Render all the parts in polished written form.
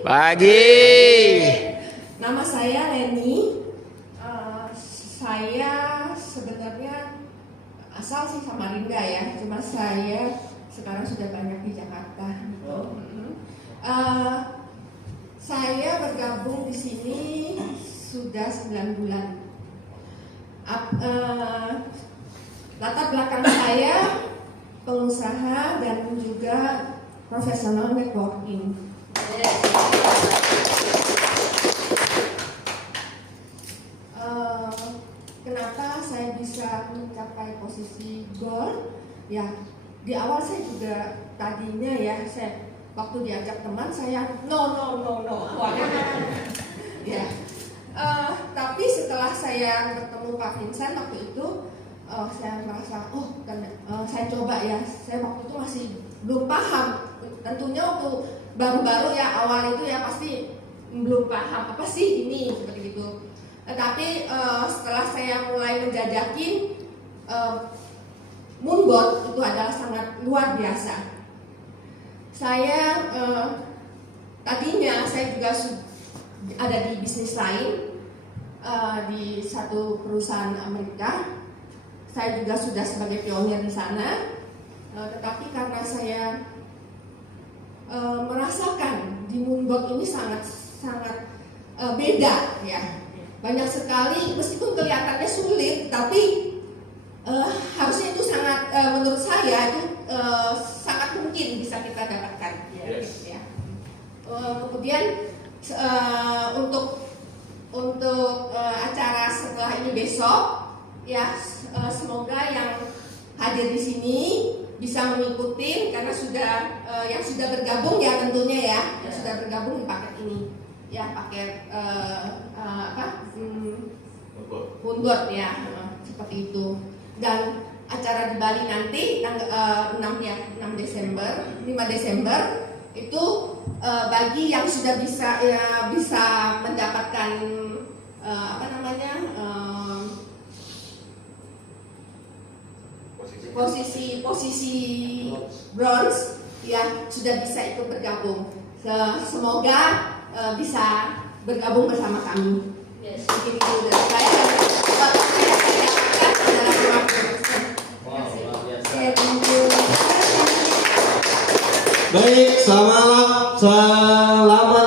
Pagi. Nama saya Leni. Saya sebenarnya asal sih Samarinda ya, cuma saya sekarang sudah banyak di Jakarta. Saya bergabung di sini sudah 9 bulan. Latar belakang saya pengusaha dan juga profesional networking. Kenapa saya bisa mencapai posisi gold? Ya, di awal saya juga tadinya ya, saya waktu diajak teman saya no. Ya, tapi setelah saya bertemu Pak Vincent waktu itu, saya merasa saya coba ya. Saya waktu itu masih belum paham. Tentunya waktu baru-baru ya, awal itu ya pasti belum paham apa sih ini seperti itu. Tapi setelah saya mulai menjajakin, Moonbot itu adalah sangat luar biasa. Saya tadinya saya juga ada di bisnis lain di satu perusahaan Amerika. Saya juga sudah sebagai pionir di sana. Tetapi karena saya merasakan di Moonbot ini sangat beda ya. Banyak sekali, meskipun kelihatannya sulit, tapi harusnya itu sangat, menurut saya itu sangat mungkin bisa kita dapatkan. Yes. Ya. Kemudian untuk acara setelah ini besok, ya semoga yang hadir di sini bisa mengikuti karena yang sudah bergabung ya tentunya ya, yang sudah bergabung di paket ini. Ya pakai Moonbot ya, seperti itu. Dan acara di Bali nanti tanggal 5 Desember itu bagi yang sudah bisa mendapatkan posisi bronze ya sudah bisa ikut bergabung. Semoga bisa bergabung bersama kami. Yes. Mungkin itu dari saya. Bapak saya katakan adalah 50%. Wow, luar biasa. Thank you. Baik, selamat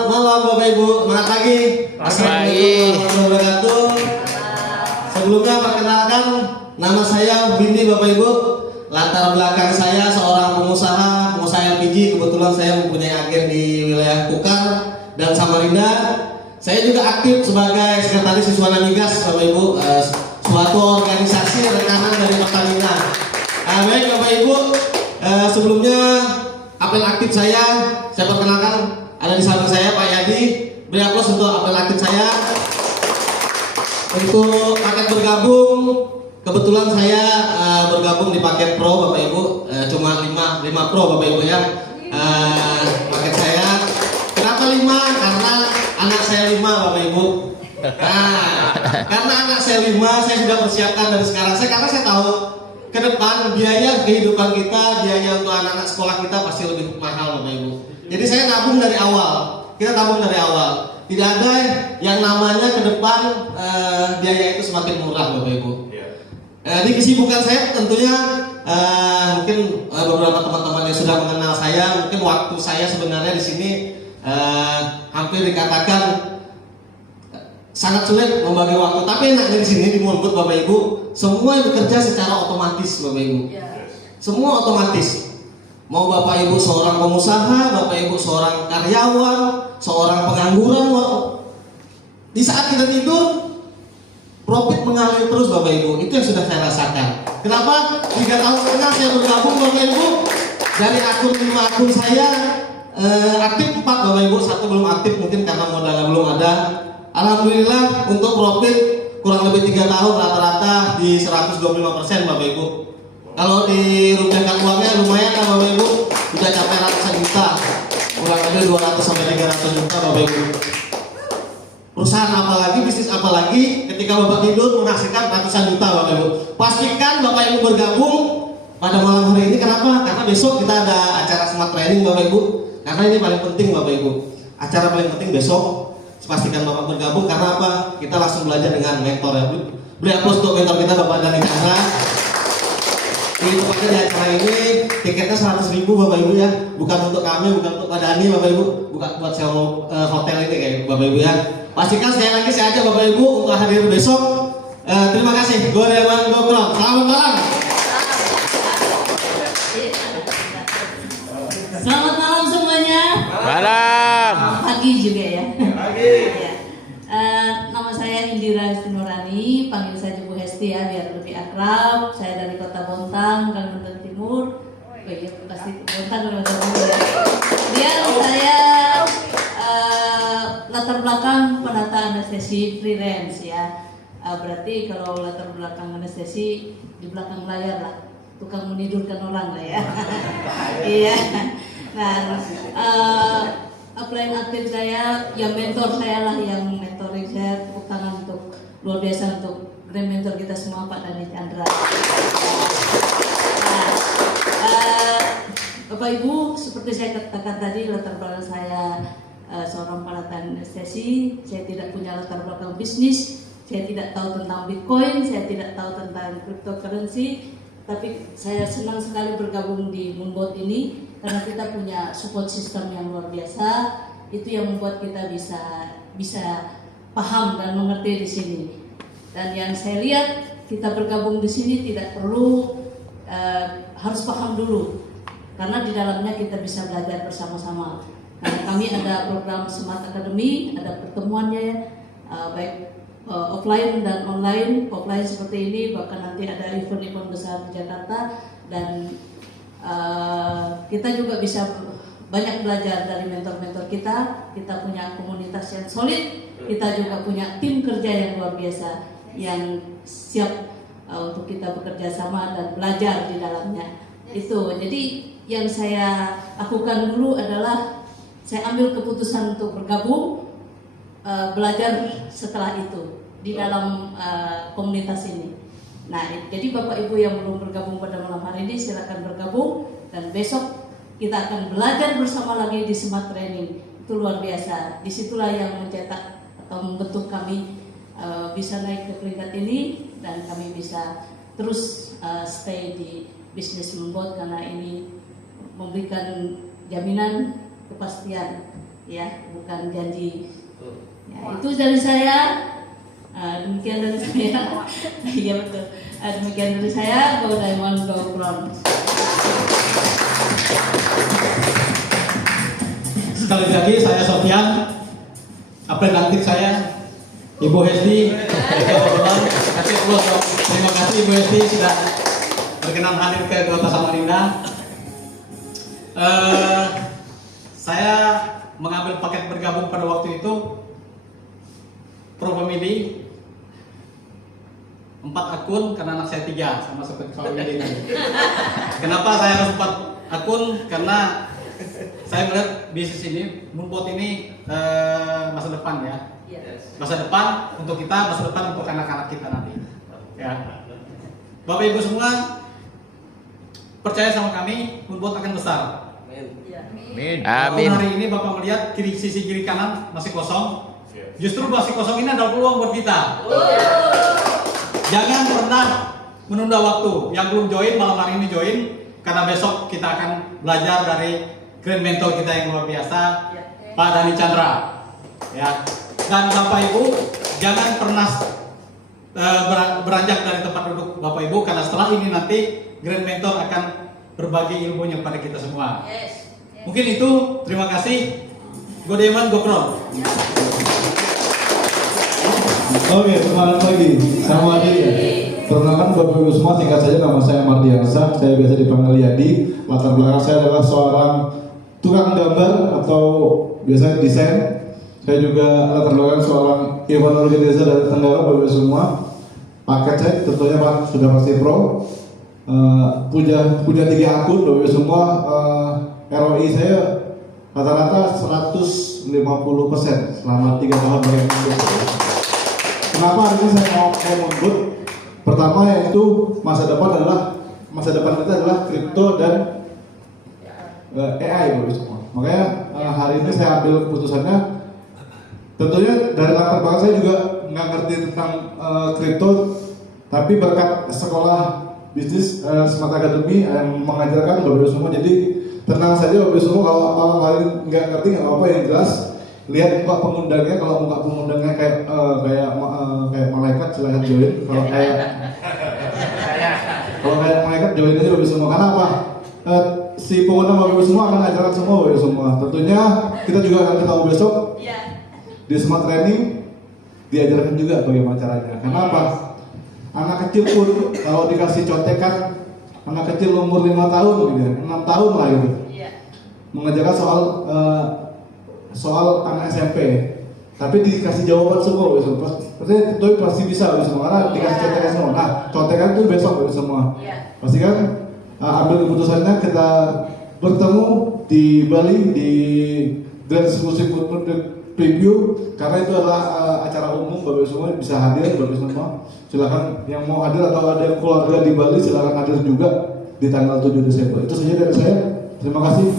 malam Bapak Ibu, selamat pagi. Assalamualaikum warahmatullahi wabarakatuh. Sebelumnya perkenalkan, nama saya Bindi Bapak Ibu. Latar belakang saya seorang pengusaha LPG. Kebetulan saya mempunyai agen di wilayah Kukar dan Samarinda. Saya juga aktif sebagai sekretaris siswa Migas Bapak Ibu, suatu organisasi rekanan dari Pertamina. Baik Bapak Ibu, sebelumnya apel aktif saya perkenalkan, ada di samping saya Pak Yadi. Beri aplaus untuk apel aktif saya. Untuk paket bergabung, kebetulan saya bergabung di paket Pro Bapak Ibu, cuma 5 Pro Bapak Ibu ya. Paket saya. Kenapa 5? Karena anak saya 5 Bapak Ibu. Karena anak saya 5, saya sudah persiapkan dari sekarang. Karena saya tahu ke depan biaya kehidupan kita, biaya untuk anak-anak sekolah kita pasti lebih mahal Bapak Ibu. Jadi saya nabung dari awal. Kita tabung dari awal. Tidak ada yang namanya ke depan biaya itu semakin murah Bapak Ibu. Di kesibukan saya tentunya mungkin beberapa teman-teman yang sudah mengenal saya, mungkin waktu saya sebenarnya di sini hampir dikatakan sangat sulit membagi waktu. Tapi enaknya di sini di Moonbot Bapak Ibu, semua bekerja secara otomatis Bapak Ibu. Semua otomatis. Mau Bapak Ibu seorang pengusaha, Bapak Ibu seorang karyawan, seorang pengangguran, di saat kita tidur profit mengalir terus Bapak Ibu. Itu yang sudah saya rasakan. Kenapa? 3 tahun setengah saya bergabung Bapak Ibu. Dari akun 5 akun saya aktif 4 Bapak Ibu, 1 belum aktif mungkin karena modalnya belum ada. Alhamdulillah untuk profit kurang lebih 3 tahun rata-rata di 125% Bapak Ibu. Kalau dirupiahkan uangnya lumayan lah Bapak Ibu, sudah capai ratusan juta, kurang lebih 200 sampai 300 juta Bapak Ibu. Perusahaan apalagi, bisnis apalagi ketika Bapak tidur menghasilkan ratusan juta Bapak Ibu. Pastikan Bapak Ibu bergabung pada malam hari ini. Kenapa? Karena besok kita ada acara smart training Bapak Ibu. Karena ini paling penting Bapak Ibu. acara paling penting besok pastikan Bapak bergabung karena apa? Kita langsung belajar dengan mentor ya. Beri aplaus untuk mentor kita Bapak Dani Chandra. Ini tepatnya di acara ini tiketnya 100.000 Bapak Ibu ya, bukan untuk kami, bukan untuk Pak Dani Bapak Ibu, bukan buat sewa hotel ini kayak Bapak Ibu ya. Pastikan sekali lagi saya ajak Bapak Ibu untuk hadir besok. Terima kasih. Gue Dewan Gokron. Selamat malam. Selamat malam semuanya. Malam. Pagi juga ya. Pagi. Ya. Nama saya Indira Nurani, panggil saja Bu Hesti ya biar lebih akrab. Saya dari Kota Bontang, Kalimantan Timur. Oh iya, pasti Bontang Kalimantan Timur ya. Kemudian saya latar belakang penata anestesi freelance ya. Berarti kalau latar belakang anestesi di belakang layar lah, tukang menidurkan orang lah ya. Iya. Nah, upline aktif saya, yang mentor saya lah yang mentoring saya, tepuk tangan untuk luar biasa untuk grand mentor kita semua Pak Dani Chandra. Nah, Bapak Ibu, seperti saya katakan tadi, latar belakang saya seorang penata anestesi, saya tidak punya latar belakang bisnis, saya tidak tahu tentang Bitcoin, saya tidak tahu tentang cryptocurrency, tapi saya senang sekali bergabung di Moonbot ini karena kita punya support system yang luar biasa. Itu yang membuat kita bisa paham dan mengerti di sini. Dan yang saya lihat, kita bergabung di sini tidak perlu harus paham dulu, karena di dalamnya kita bisa belajar bersama-sama. Karena kami ada program Smart Academy, ada pertemuannya baik offline dan online. Offline seperti ini, bahkan nanti ada event-event besar di Jakarta, dan kita juga bisa banyak belajar dari mentor-mentor kita. Kita punya komunitas yang solid, kita juga punya tim kerja yang luar biasa yang siap untuk kita bekerja sama dan belajar di dalamnya. Itu jadi yang saya lakukan dulu adalah saya ambil keputusan untuk bergabung, belajar setelah itu di dalam komunitas ini. Nah, jadi Bapak Ibu yang belum bergabung pada malam hari ini silakan bergabung, dan besok kita akan belajar bersama lagi di Smart Training. Itu luar biasa. Disitulah yang mencetak atau membentuk kami bisa naik ke peringkat ini, dan kami bisa terus stay di bisnis Moonbot karena ini memberikan jaminan kepastian ya, bukan janji. Ya, itu dari saya. Demikian dari saya. Iya betul. Demikian dari saya, Go Diamond Go Brown. Sekali lagi saya Sofyan, upline aktif saya Ibu Hesti. Terima kasih Ibu Hesti sudah berkenan hadir ke Kota Samarinda. Saya mengambil paket bergabung pada waktu itu Pro Family 4 akun karena anak saya 3 sama seperti soal ini. Kenapa saya harus 4 akun? Karena saya melihat bisnis ini, Moonbot ini masa depan ya. Masa depan untuk kita, masa depan untuk anak-anak kita nanti. Ya. Bapak Ibu semua percaya sama kami, Moonbot akan besar. Amin. Walaupun hari ini Bapak melihat sisi kiri kanan masih kosong, justru masih kosong ini ada peluang buat kita. Jangan pernah menunda waktu. Yang belum join malam hari ini join, karena besok kita akan belajar dari grand mentor kita yang luar biasa, Pak Dani Chandra. Ya. Dan Bapak Ibu jangan pernah beranjak dari tempat duduk Bapak Ibu, karena setelah ini nanti grand mentor akan berbagi ilmunya pada kita semua. Mungkin itu. Terima kasih. Go Diamond, Go Crown. Oke, selamat pagi. Selamat pagi. Perkenalkan Bapak Ibu semua, singkat saja nama saya Mardiansa. Saya biasa dipanggil Yadi. Latar belakang saya adalah seorang tukang gambar atau biasanya desain. Saya juga latar belakang seorang event organizer dari Tenggara, Bapak Ibu semua. Paket saya tentunya Pak sudah pasti pro. Punya 3 akun Bapak Ibu semua. ROI saya rata-rata 150% selama 3 tahun berikutnya. Kenapa hari ini saya mau Moonbot? Pertama yaitu masa depan kita adalah kripto dan AI Bapak semua. Makanya hari ini saya ambil keputusannya. Tentunya dari latar belakang saya juga nggak ngerti tentang kripto, tapi berkat sekolah bisnis Smart Academy yang mengajarkan Bapak Ibu semua, jadi tenang saja Bapak Ibu semua, kalau kalian nggak ngerti nggak apa-apa, yang jelas lihat muka pengundangnya, kalau muka pengundangnya kayak malaikat silahkan join, kalau kayak malaikat join aja Bapak Ibu semua. Karena apa? Si pengundang Bapak Ibu semua akan ajarkan semua Bapak Ibu semua. Tentunya kita juga akan ketemu besok di Smart Training, diajarkan juga bagaimana caranya. Kenapa? Anak kecil pun kalau dikasih contekan, anak kecil umur 5 tahun gitu, 6 tahun lah gitu, mengajarkan soal anak SMP, tapi dikasih jawaban semua besok. Pasti bisa besok, karena dikasih contekan semua. Nah, contekan itu besok semua. Pasti kan ambil keputusannya, kita bertemu di Bali di Grand Exclusive Preview, karena itu adalah acara umum, Bapak Ibu semua bisa hadir. Bapak Ibu semua silakan yang mau hadir, atau ada yang keluarga di Bali silakan hadir juga di tanggal 7 Desember. Itu saja dari saya. Terima kasih.